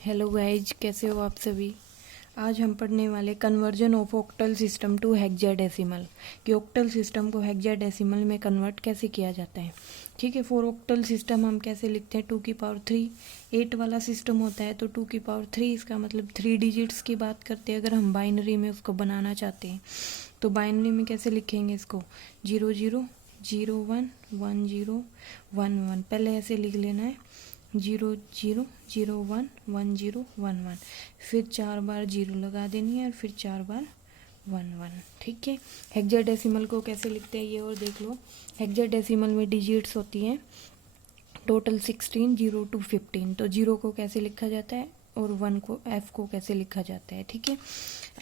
Hello guys, कैसे हो आप सभी। आज हम पढ़ने वाले conversion of octal system to hexadecimal कि ऑक्टल सिस्टम को हेक्साडेसिमल में कन्वर्ट कैसे किया जाता है। ठीक है, फॉर ऑक्टल सिस्टम हम कैसे लिखते हैं, 2⁻3 8 वाला सिस्टम होता है तो 2⁻3 इसका मतलब 3 डिजिट्स की बात करते हैं। अगर हम बाइनरी में उसको बनाना चाहते हैं तो बाइनरी में कैसे लिखेंगे इसको, 0 0 0 1 1 0 1 1, पहले ऐसे लिख लेना है 0 0 0 1 1 0 1 1, फिर 4 बार 0 लगा देनी है और फिर 4 बार 1 1। ठीक है, हेक्साडेसिमल को कैसे लिखते हैं ये और देख लो। हेक्साडेसिमल में डिजिट्स होती हैं टोटल 16, 0 to 15। तो 0 को कैसे लिखा जाता है और 1 को F को कैसे लिखा जाता है। ठीक है,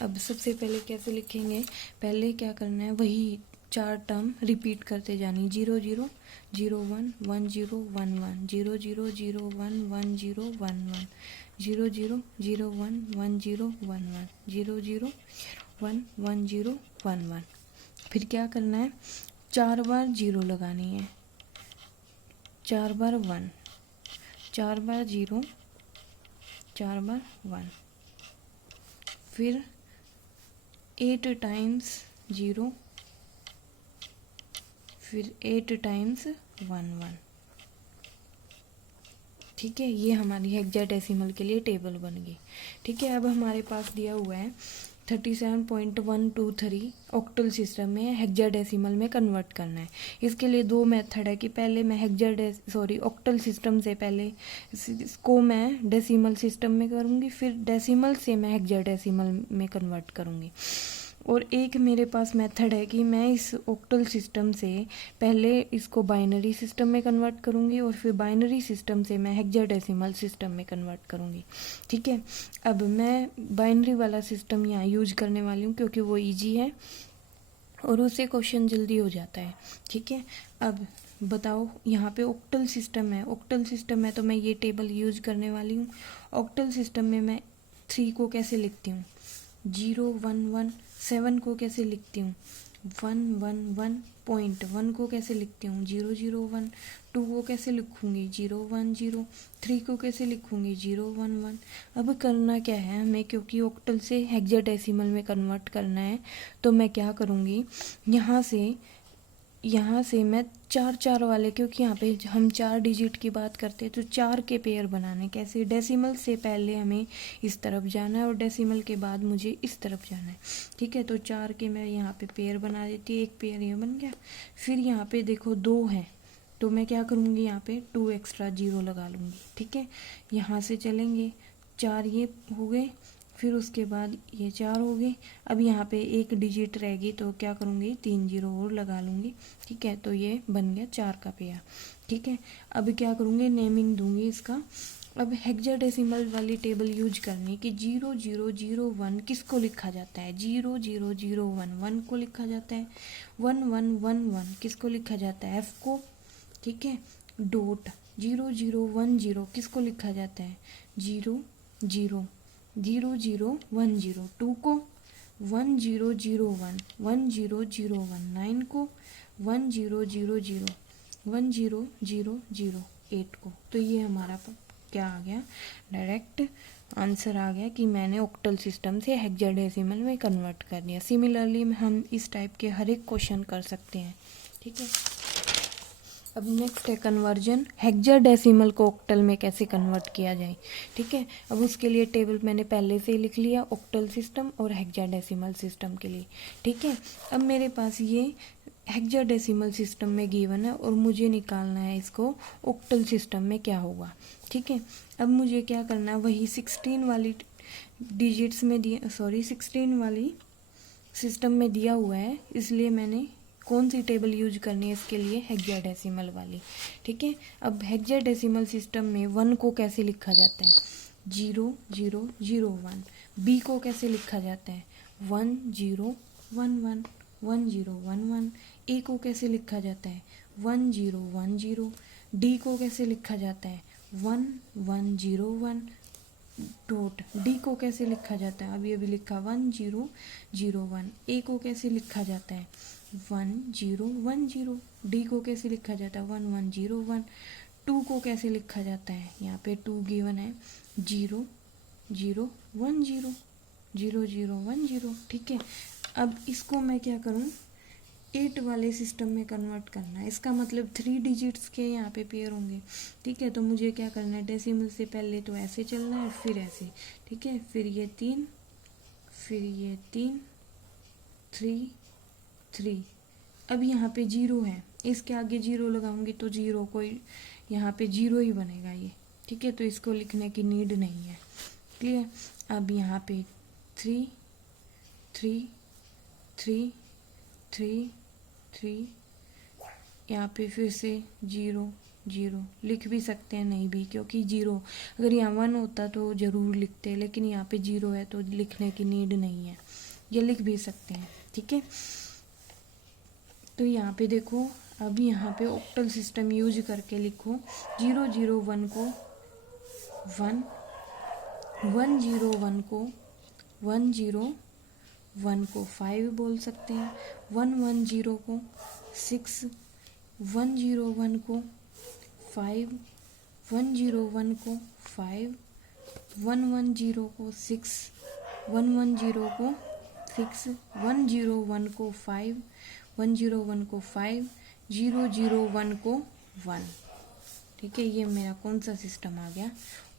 अब सबसे पहले कैसे लिखेंगे, पहले क्या करना है, वही 4 टर्म रिपीट करते जानी, 0 0 0 1 1 0 1 1, 0 0 0 1 1 0 1 1, 0 0 0 1 1 0 1 1, 0 0 1 1 0 1 1। फिर क्या करना है, 4 बार 0 लगानी है, 4 बार 1, 4 बार 0, 4 बार 1, फिर 8 टाइम्स 0, फिर 8 टाइम्स 1 1। ठीक है, ये हमारी हेक्साडेसिमल के लिए टेबल बन गई। ठीक है, अब हमारे पास दिया हुआ है 37.123 ऑक्टल सिस्टम में हेक्साडेसिमल में कन्वर्ट करना है। इसके लिए दो मेथड है कि पहले मैं ऑक्टल सिस्टम से पहले इसको मैं डेसिमल सिस्टम में करूँगी, फिर डेसिमल से मैं हेक्साडेसिमल में कन्वर्ट करूँगी। और एक मेरे पास मेथड है कि मैं इस ऑक्टल सिस्टम से पहले इसको बाइनरी सिस्टम में कन्वर्ट करूँगी और फिर बाइनरी सिस्टम से मैं हेक्साडेसिमल सिस्टम में कन्वर्ट करूँगी। ठीक है, अब मैं बाइनरी वाला सिस्टम यहाँ यूज करने वाली हूँ क्योंकि वो इजी है और उससे क्वेश्चन जल्दी हो जाता है। ठीक है, अब बताओ यहाँ पे ऑक्टल सिस्टम है, ऑक्टल सिस्टम है तो मैं ये टेबल यूज करने वाली हूँ। ऑक्टल सिस्टम में मैं 3 को कैसे लिखती हूँ, 0 1 1, 7 को कैसे लिखती हूँ, 1 1 1, पॉइंट 1 को कैसे लिखती हूँ, 0 0 1, 2 को कैसे लिखूँगी, 0 1 0, 3 को कैसे लिखूँगी, 0 1 1। अब करना क्या है हमें, क्योंकि ऑक्टल से हेक्साडेसिमल में कन्वर्ट करना है तो मैं क्या करूँगी, यहाँ से मैं 4 4 वाले, क्योंकि यहाँ पे हम 4 डिजिट की बात करते हैं तो 4 के पेयर बनाने, कैसे, डेसिमल से पहले हमें इस तरफ जाना है और डेसिमल के बाद मुझे इस तरफ जाना है। ठीक है, तो 4 के मैं यहाँ पे पेयर बना देती हूँ, एक पेयर ये बन गया। फिर यहाँ पे देखो 2 है तो मैं क्या करूँगी, यहाँ पे 2 एक्स्ट्रा 0 लगा लूँगी। ठीक है, यहाँ से चलेंगे, 4 ये हो गए, फिर उसके बाद ये 4 हो गए। अब यहाँ पे एक डिजिट रहेगी तो क्या करूँगी, 3 0 और लगा लूँगी। ठीक है, तो ये बन गया 4 का पेयर। ठीक है, अब क्या करूँगी, नेमिंग दूंगी इसका। अब हेक्साडेसिमल वाली टेबल यूज करनी कि 0 0 0 1 किसको लिखा जाता है, 0 0 0 1 1 को लिखा जाता है, 1 1 1 1 किसको लिखा जाता है, F को। ठीक है, डॉट 0 0 1 0 किसको लिखा जाता है, 0 0 0 0 1 0, 2 को, 1 0 0 1 1 0 0 1 9 को, 1 0 0 0 1 0 0 0 8 को। तो ये हमारा क्या आ गया, डायरेक्ट आंसर आ गया कि मैंने ऑक्टल सिस्टम से हेक्साडेसिमल में कन्वर्ट कर दिया। सिमिलरली हम इस टाइप के हर एक क्वेश्चन कर सकते हैं। ठीक है, अब नेक्स्ट है कन्वर्जन, हेक्साडेसिमल को ऑक्टल में कैसे कन्वर्ट किया जाए। ठीक है, अब उसके लिए टेबल मैंने पहले से ही लिख लिया ऑक्टल सिस्टम और हेक्साडेसिमल सिस्टम के लिए। ठीक है, अब मेरे पास ये हेक्साडेसिमल सिस्टम में गिवन है और मुझे निकालना है इसको ऑक्टल सिस्टम में क्या होगा। ठीक है, अब मुझे क्या करना है, वही 16 वाली डिजिट्स में दिया, 16 वाली सिस्टम में दिया हुआ है, इसलिए मैंने कौन सी टेबल यूज करनी है इसके लिए, हेक्साडेसिमल वाली। ठीक है, अब हेक्साडेसिमल सिस्टम में 1 को कैसे लिखा जाता है, 0 0 0 1। बी को कैसे लिखा जाता है, 1 0 1 1 1 0 1 1। ए को कैसे लिखा जाता है, 1 0 1 0। डी को कैसे लिखा जाता है, 1 1 0 1। डॉट डी को कैसे लिखा जाता है, अभी अभी लिखा 1 0 0 1। ए को कैसे लिखा जाता है, 1 0 1 0। डी को कैसे लिखा जाता है, 1 1 0 1। 2 को कैसे लिखा जाता है, यहाँ पे 2 गिवन है, 0 0 1 0 0 0 1 0। ठीक है, अब इसको मैं क्या करूँ, 8 वाले सिस्टम में कन्वर्ट करना है। इसका मतलब 3 डिजिट्स के यहाँ पे पेयर होंगे। ठीक है, तो मुझे क्या करना है, डेसिमल से पहले तो ऐसे चलना है, फिर ऐसे। ठीक है, फिर ये 3, फिर ये 3 3 3। अब यहाँ पे 0 है, इसके आगे 0 लगाऊंगी तो 0 कोई यहाँ पे 0 ही बनेगा ये। ठीक है, तो इसको लिखने की नीड नहीं है। क्लियर। अब यहाँ पे 3 3 3 3 3, यहाँ पे फिर से 0 0 लिख भी सकते हैं, नहीं भी, क्योंकि 0 अगर यहाँ 1 होता तो ज़रूर लिखते, लेकिन यहाँ पे 0 है तो लिखने की नीड नहीं है, ये लिख भी सकते हैं। ठीक है, तो यहाँ पे देखो, अब यहाँ पे ऑक्टल सिस्टम यूज करके लिखो, 0 0 1 को 1 1 0 1 को 1 0 1 को 5 बोल सकते हैं, 1 1 0 को 6, 1 0 1 को 5, 1 0 1 को 5, 1 1 0 को 6, 1 1 0 को 6, 1 0 1 को 5, 1 0 1 को 5, 0 0 1 को 1। ठीक है, ये मेरा कौन सा सिस्टम आ गया,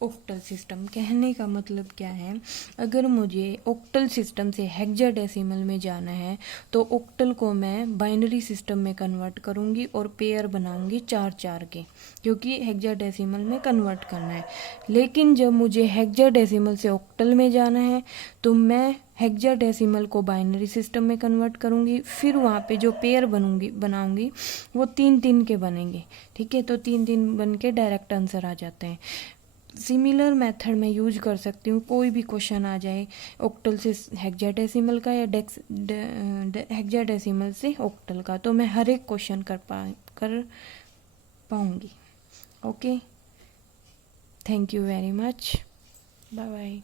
ऑक्टल सिस्टम। कहने का मतलब क्या है, अगर मुझे ऑक्टल सिस्टम से हेक्साडेसिमल में जाना है तो ऑक्टल को मैं बाइनरी सिस्टम में कन्वर्ट करूँगी और पेयर बनाऊँगी 4 4 के, क्योंकि हेक्साडेसिमल में कन्वर्ट करना है। लेकिन जब मुझे हेक्साडेसिमल से ऑक्टल में जाना है तो मैं हेक्साडेसिमल को बाइनरी सिस्टम में कन्वर्ट करूँगी, फिर वहाँ पे जो पेयर बनाऊँगी वो 3 3 के बनेंगे। ठीक है, तो 3 3 बन के डायरेक्ट आंसर आ जाते हैं। सिमिलर मेथड में यूज कर सकती हूँ, कोई भी क्वेश्चन आ जाए ऑक्टल से हेक्साडेसिमल का या हेक्साडेसिमल से ऑक्टल का, तो मैं हर एक क्वेश्चन कर पाऊँगी। Okay, thank you very much, bye bye.